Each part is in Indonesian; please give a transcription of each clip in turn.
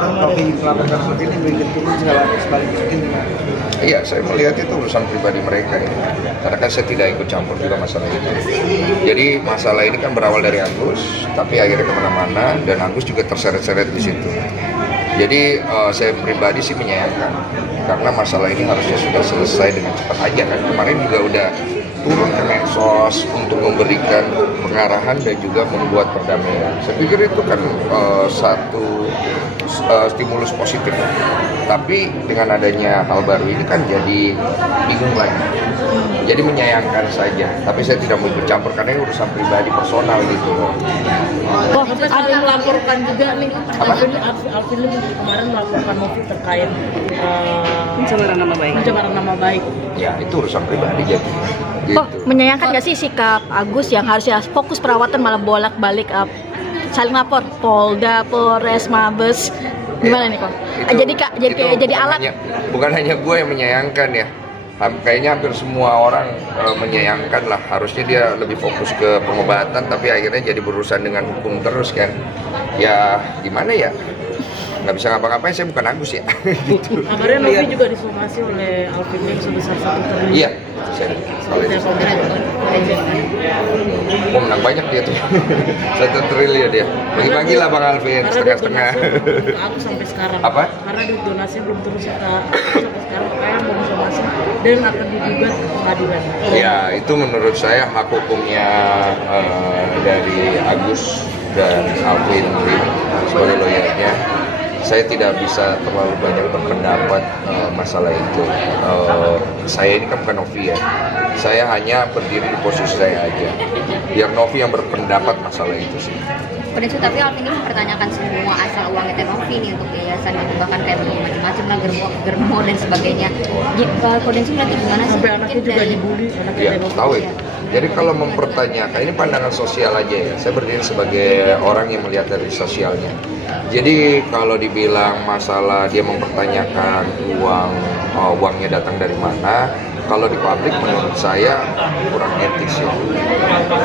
Novi melaporkan seperti ini bikin turun segala sebaliknya ini. Iya, saya melihat itu urusan pribadi mereka ya. Karena kan saya tidak ikut campur juga masalah itu. Jadi masalah ini kan berawal dari Agus, tapi akhirnya kemana-mana dan Agus juga terseret-seret di situ. Jadi saya pribadi sih menyayangkan karena masalah ini harusnya sudah selesai dengan cepat aja kan. Kemarin juga udah turun ke medsos untuk memberikan pengarahan dan juga membuat perdamaian. Saya pikir itu kan satu stimulus positif. Tapi dengan adanya hal baru ini kan jadi bingung lagi. Jadi menyayangkan saja. Tapi saya tidak mau ikut campur karena ini urusan pribadi personal gitu. Oh, ada yang melaporkan juga nih. Alvin Lim kemarin melaporkan Novi terkait pencemaran nama baik. Ya, itu urusan pribadi jadi. Gitu. Oh, menyayangkan nggak sih sikap Agus yang harusnya fokus perawatan malah bolak-balik saling lapor Polda, Polres, Mabes, gimana nih kok? Jadi alat. Bukan hanya gue yang menyayangkan ya. Kayaknya hampir semua orang menyayangkan lah. Harusnya dia lebih fokus ke pengobatan, tapi akhirnya jadi berurusan dengan hukum terus kan. Ya gimana ya? Nggak bisa ngapa-ngapain, saya bukan Agus ya. Gitu. Kabarnya Novi juga disomasi oleh Alvin Lim sebesar 1 triliun. Iya, saya menang banyak dia tuh. 1 triliun dia. Bagi-bagi lah Bang Alvin, setengah-setengah. Aku sampai sekarang. Apa? Karena duit donasi belum terus sampai sekarang, makanya mau disomasi dan akan digugat ke pengadilan. Ya, itu menurut saya hak hukumnya dari Agus dan Alvin Lim sebagai lawyernya. Saya tidak bisa terlalu banyak berpendapat masalah itu. Saya ini kan bukan Novi ya. Saya hanya berdiri di posisi saya aja. Biar Novi yang berpendapat masalah itu sih. Kodensu, tapi Alvin ini mempertanyakan semua asal uang itu Novi nih untuk yayasan itu, bahkan kayak macam-macam lah, germo dan sebagainya. Kodensu berarti gimana sih? Sampai anaknya juga dibully. Ya, tahu itu. Jadi kalau mempertanyakan, ini pandangan sosial aja ya. Saya berdiri sebagai orang yang melihat dari sosialnya. Jadi kalau dibilang masalah dia mempertanyakan uangnya datang dari mana, kalau di publik menurut saya kurang etis ya.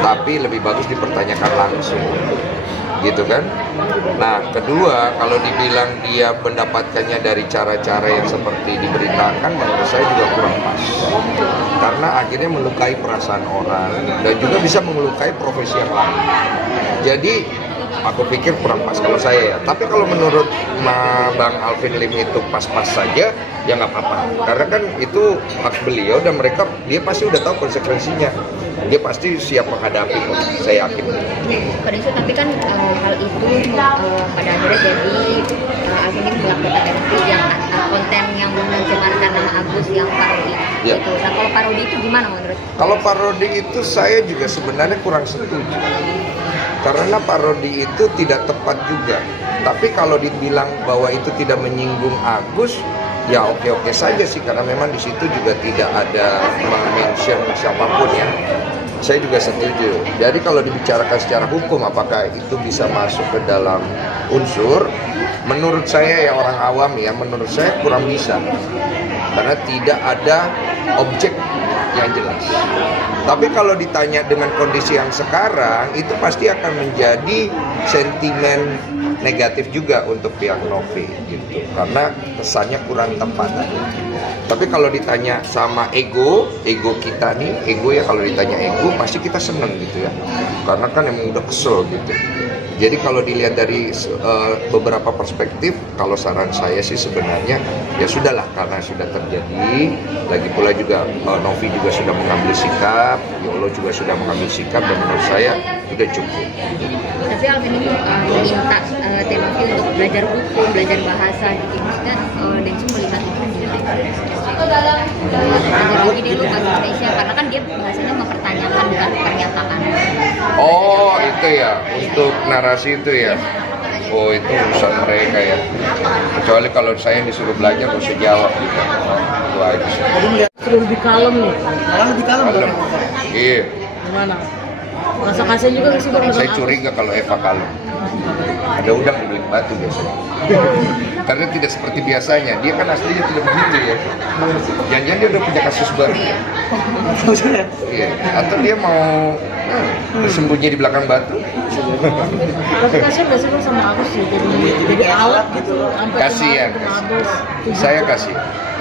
Tapi lebih bagus dipertanyakan langsung, gitu kan? Nah, kedua, kalau dibilang dia mendapatkannya dari cara-cara yang seperti diberitakan, menurut saya juga kurang pas. Karena akhirnya melukai perasaan orang dan juga bisa melukai profesi yang lain. Jadi aku pikir kurang pas kalau saya ya. Tapi kalau menurut Bang Alvin Lim itu pas-pas saja, ya nggak apa-apa. Karena kan itu hak beliau dan dia pasti udah tahu konsekuensinya. Dia pasti siap menghadapi kok, saya yakin. Kodensu, tapi kan hal itu pada akhirnya jadi Alvin Lim melakukan yang konten yang mencemarkan nama Agus yang parodi. Ya. Gitu. Nah, kalau parodi itu gimana menurut? Kalau parodi itu saya juga sebenarnya kurang setuju. Karena parodi itu tidak tepat juga. Tapi kalau dibilang bahwa itu tidak menyinggung Agus, ya oke-oke saja sih, karena memang di situ juga tidak ada mention siapapun ya. Saya juga setuju. Jadi kalau dibicarakan secara hukum, apakah itu bisa masuk ke dalam unsur? Menurut saya ya, orang awam ya, menurut saya kurang bisa. Karena tidak ada objek yang jelas. Tapi kalau ditanya dengan kondisi yang sekarang, itu pasti akan menjadi sentimen negatif juga untuk pihak Novi gitu. Karena kesannya kurang tepat. Tapi kalau ditanya sama ego kita nih, ego ya, kalau ditanya ego pasti kita seneng gitu ya. Karena kan emang udah kesel gitu. Jadi kalau dilihat dari beberapa perspektif, kalau saran saya sih sebenarnya ya sudahlah, karena sudah terjadi. Lagi pula juga Novi juga sudah mengambil sikap, Yolo juga sudah mengambil sikap, dan menurut saya sudah cukup. Tapi Alvin ini meminta Novi untuk belajar hukum, belajar bahasa gitu. Maksudnya Densu melihat itu belajar lagi dulu bahasa Indonesia, karena kan dia bahasanya mempertanyakan bukan pernyataan. Oh itu ya, untuk narasi itu ya. Oh itu urusan mereka ya. Kecuali kalau saya disuruh belajar harus jawab gitu. Itu aja sih. Jadi melihat lebih kalem nih. Malah lebih kalem. Iya. Gimana? Rasa kasihan juga nggak sih Bang? Saya curiga kalau Eva kalem. Ada udang di balik batu biasanya. Karena tidak seperti biasanya. Dia kan aslinya tidak begitu ya. Jangan-jangan dia udah punya kasus baru. Iya. Atau dia mau bersembunyi di belakang batu. Tapi kasihan nggak sih Bang sama Agus sih, jadi alat gitu. Sampai Kasihan, kemarin ke Mabes. saya kasih.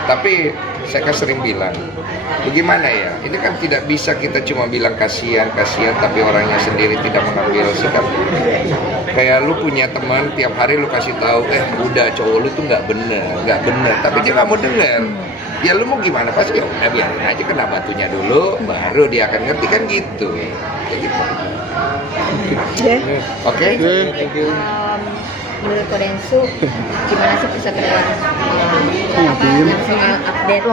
Tapi saya kan sering bilang, bagaimana ya? Ini kan tidak bisa kita cuma bilang kasihan, tapi orangnya sendiri tidak mengambil sikap. Kayak lu punya teman, tiap hari lu kasih tahu, udah cowok lu tuh nggak bener, tapi dia nggak mau denger. Ya lu mau gimana? Pasti ya udah biarin aja, kena batunya dulu, baru dia akan ngerti kan gitu. Kayak gitu. Oke. Menurut Kodensu, gimana sih pusat relasi yang soal update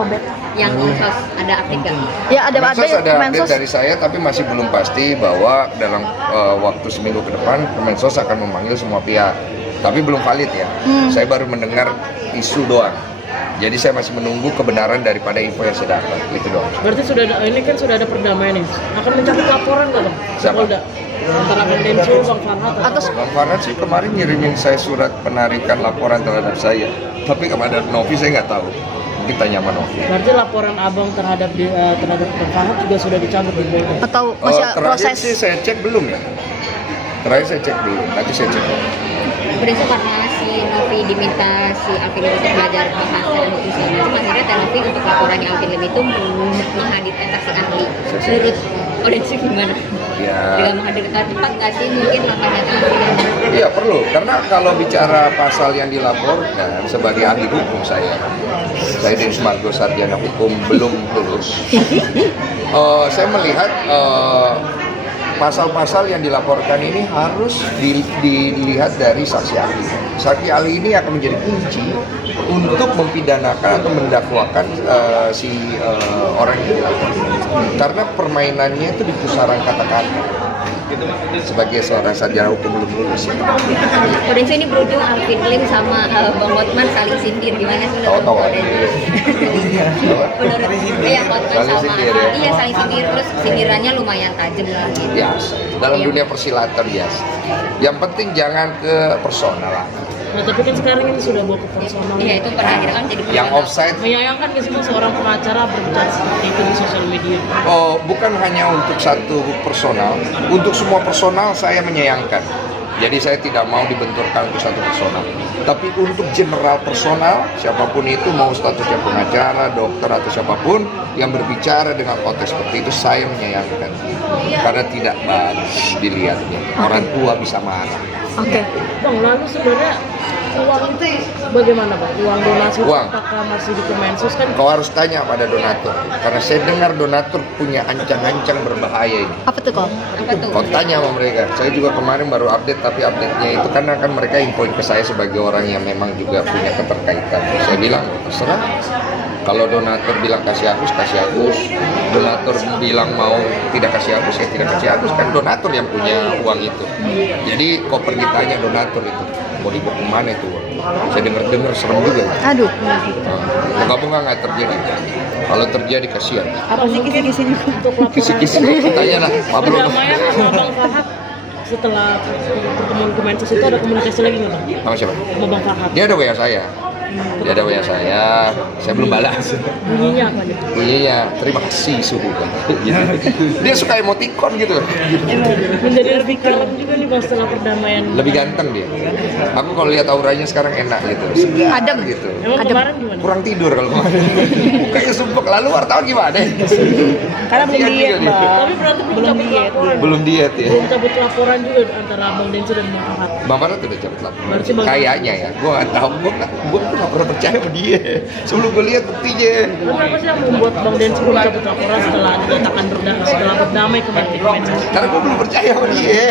yang Mensos ada update nggak? Ya ada Kemensos ada update Kemensos. dari saya, tapi masih belum pasti bahwa dalam waktu seminggu ke depan Kemensos akan memanggil semua pihak. Tapi belum valid ya. Saya baru mendengar isu doang. Jadi saya masih menunggu kebenaran daripada info yang saya dapat. Itu doang. Berarti sudah ada, ini kan sudah ada perdamaian nih. Akan mencabut laporan nggak Bang? Siapa? Polda. Antara Bang Densu, Bang Farhat atau Bang Farhat sih kemarin ngirimin saya surat penarikan laporan terhadap saya. Tapi kepada Novi saya nggak tahu. Mungkin tanya sama Novi. berarti laporan Abang terhadap Bang Farhat juga sudah dicabut di Polda. Atau masih Terakhir proses? sih saya cek belum ya. Terakhir saya cek belum. Nanti saya cek. Kodensu karena si Novi diminta si Alvin untuk belajar bahasa dan hukum segala macam, akhirnya Teh Novi untuk laporannya Alvin itu menghadirkan saksi ahli. Menurut Kodensu gimana? Ya. Dengan menghadirkan tepat nggak sih mungkin langkahnya Teh Novi? Iya perlu, karena kalau bicara pasal yang dilaporkan sebagai ahli hukum saya Dennis Margo sarjana hukum belum lulus. Saya melihat pasal-pasal yang dilaporkan ini harus dilihat dari saksi ahli. Saksi ahli ini akan menjadi kunci untuk mempidanakan atau mendakwakan si orang yang dilaporkan. Karena permainannya itu di pusaran kata-kata. Sebagai seorang sarjana hukum belum lulus. Kodensu ini berujung Alvin Lim sama Bang Hotman saling sindir, gimana sih menurut Kodensu? Menurut Hotman Saling sama sindir, ya? Iya saling sindir, terus sindirannya lumayan tajam lah gitu. Biasa. Dalam Iya. dunia persilatan biasa. Yang penting jangan ke personal lah. Nah tapi kan sekarang ini sudah bawa ke personal. Iya itu pada akhirnya kan jadi Yang personal. offside Menyayangkan nggak sih Bang seorang pengacara berbicara seperti itu di sosial media? bukan hanya untuk satu personal, untuk semua personal saya menyayangkan. Jadi saya tidak mau dibenturkan untuk satu personal. Tapi untuk general personal, siapapun itu mau statusnya pengacara, dokter atau siapapun yang berbicara dengan konteks seperti itu, saya menyayangkan. Karena tidak bagus dilihatnya. Orang tua bisa marah. Oke. Bang, lalu sebenarnya uang itu bagaimana Bang? Uang donasi itu Uang. apakah masih di Kemensos kan? Kau harus tanya pada donatur. Karena saya dengar donatur punya ancang-ancang berbahaya ini. Apa tuh kok? Apa tuh? Kau tanya sama mereka. Saya juga kemarin baru update, tapi update-nya itu karena kan mereka infoin ke saya sebagai orang yang memang juga punya keterkaitan. Saya bilang, terserah. Kalau donatur bilang kasih Agus, kasih Agus. Donatur bilang mau tidak kasih Agus, ya tidak kasih Agus. Kan donatur yang punya uang itu. Jadi kau pergi tanya donatur itu. Mau dibawa kemana itu uang? Saya dengar serem juga. Aduh. Moga-moga nggak terjadi. Kalau terjadi kasihan. Apa sih kisi-kisi untuk laporan? Kisi-kisi. Tanya lah, Pablo. Perdamaian sama Bang Farhat setelah pertemuan Kemensos itu ada komunikasi lagi nggak Bang? Sama siapa? Sama Bang Farhat? Dia ada WA saya. Saya belum balas. Bunyinya apa nih? Bunyinya, terima kasih suhu kan. Gitu. Dia suka emoticon gitu. Menjadi lebih kalem juga nih Bang setelah perdamaian. Lebih ganteng dia. Aku kalau lihat auranya sekarang enak gitu. Segar Adem. gitu. Emang Adem. kemarin gimana? Kurang tidur kalau kemarin. Kayak sumpek. Lalu wartawan gimana? Karena belum Kasihan diet juga dia. Bang. Tapi berarti belum cabut laporan. Belum diet ya. Belum cabut laporan juga antara Bang Densu dan Bang Farhat. Bang Farhat udah cabut laporan. Berarti Bang- Kayaknya ya. Gue nggak tahu. Gue nggak pernah percaya sama dia. Sebelum gue lihat buktinya. Lalu apa sih yang membuat Bang Densu belum cabut laporan setelah dinyatakan setelah berdamai kemarin? Karena gue belum percaya sama dia.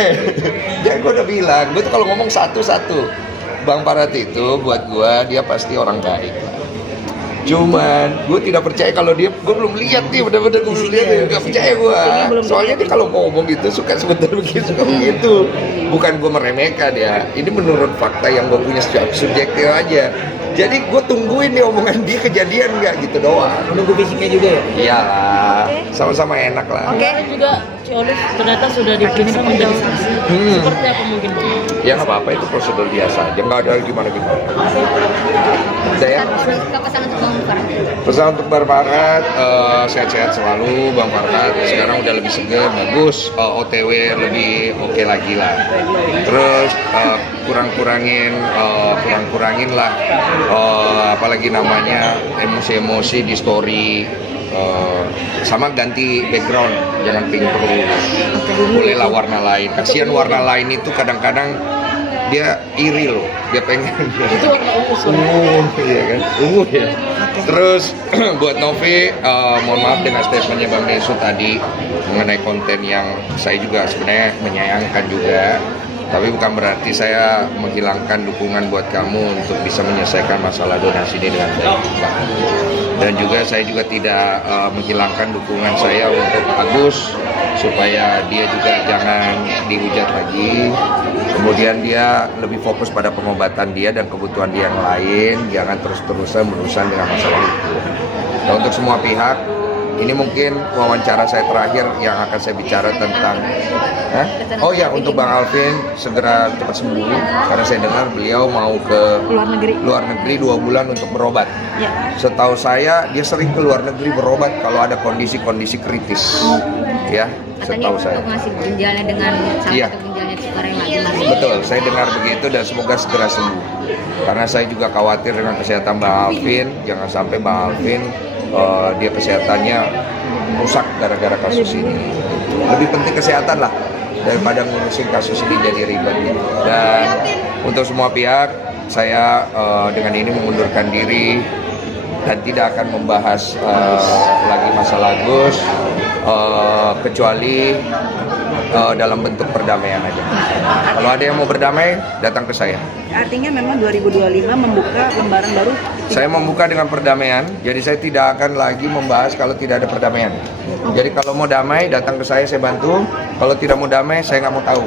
Dan gue udah bilang, gue tuh kalau ngomong satu-satu, Bang Farhat itu buat gue dia pasti orang baik. Cuman gue tidak percaya kalau dia, gue belum lihat nih, bener-bener gue belum lihat, nggak percaya gue. Soalnya dia kalau ngomong gitu suka sebentar begitu, suka begitu. Bukan gue meremehkan ya, ini menurut fakta yang gue punya subjektif aja. Jadi gue tungguin nih omongan dia kejadian nggak gitu doang. Menunggu fisiknya juga ya? Iyalah, sama-sama enak lah. Oke. Kemarin juga si Olive ternyata sudah diperiksa menjadi saksi. Seperti apa mungkin? Ya nggak apa-apa, itu prosedur biasa aja, nggak ada gimana-gimana. Saya Kepesan untuk Bang Farhat. Pesan untuk Bang Farhad, sehat-sehat selalu Bang Farhad. Sekarang udah lebih seger, bagus, OTW lebih oke lagi lah. Terus kurang-kurangin lah, apalagi namanya emosi-emosi di story. Sama ganti background, jangan pink terus. Bolehlah warna lain. Kasihan warna lain itu kadang-kadang dia iri loh, dia pengen ungu, ya kan, ungu ya. Terus buat Novi, mohon maaf dengan statementnya Bang Desu tadi mengenai konten yang saya juga sebenarnya menyayangkan juga, tapi bukan berarti saya menghilangkan dukungan buat kamu untuk bisa menyelesaikan masalah donasi ini dengan baik. Dan juga saya juga tidak menghilangkan dukungan saya untuk Agus supaya dia juga jangan dihujat lagi. Kemudian dia lebih fokus pada pengobatan dia dan kebutuhan dia yang lain, jangan terus-terusan berurusan dengan masalah itu. Dan untuk semua pihak, ini mungkin wawancara saya terakhir yang akan saya bicara tentang oh ya, untuk Bang Alvin segera cepat sembuh, karena saya dengar beliau mau ke luar negeri 2 bulan untuk berobat. Ya. Setahu saya dia sering ke luar negeri berobat kalau ada kondisi-kondisi kritis. Ya, setahu saya. Untuk ngasih ginjalnya dengan salah satu ginjalnya sekarang lagi masih. Betul, saya dengar begitu dan semoga segera sembuh. Karena saya juga khawatir dengan kesehatan Bang Alvin, jangan sampai Bang Alvin dia kesehatannya rusak gara-gara kasus ini. Lebih penting kesehatan lah daripada ngurusin kasus ini jadi ribet. Dan untuk semua pihak, saya dengan ini mengundurkan diri dan tidak akan membahas lagi masalah Agus, kecuali dalam bentuk perdamaian aja. Kalau ada yang mau berdamai, datang ke saya. Artinya memang 2025 membuka lembaran baru. Saya membuka dengan perdamaian, jadi saya tidak akan lagi membahas kalau tidak ada perdamaian. Jadi kalau mau damai, datang ke saya bantu. Kalau tidak mau damai, saya nggak mau tahu.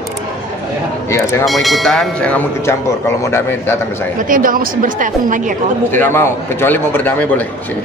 Iya, saya nggak mau ikutan, saya nggak mau ikut campur. Kalau mau damai, datang ke saya. Berarti udah nggak mau berstatement lagi ya, Kak? Tidak mau, kecuali mau berdamai boleh. Sini.